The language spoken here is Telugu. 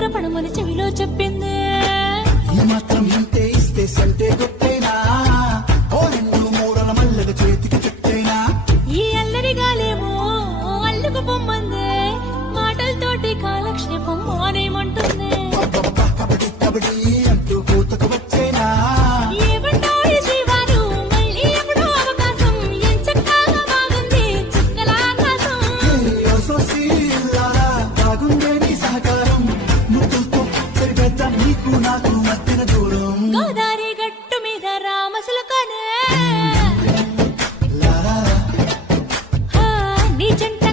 త్వరపడమని చెవిలో చెప్పింది. ఈ మాత్రం ఇంతే ఇస్తే సంటే గొప్పైనా ఓ రెండు మూడల మల్లెల చేతికి చుట్టైనా ఈ అల్లరి గాలేమో అల్లుకు పొమ్మంది, మాటలతోటి కాలక్షేపం మానేమంటుంది. అబ్బబ్బా కబడ్డీ కబడ్డీ అంటూ కూతకు వచ్చేనా ఏమంటారు శ్రీవారు, మళ్ళీ ఎప్పుడో అవకాశం, ఎంచక్కాగా బాగుంది చుక్కల ఆకాశం. బాగుందే నీ సహకారం, ముద్దుతో సరిపెద్ద నీకు నాకు మధ్యన దూరం. గోదారి గట్టు మీద రామసులకనే నీ జంట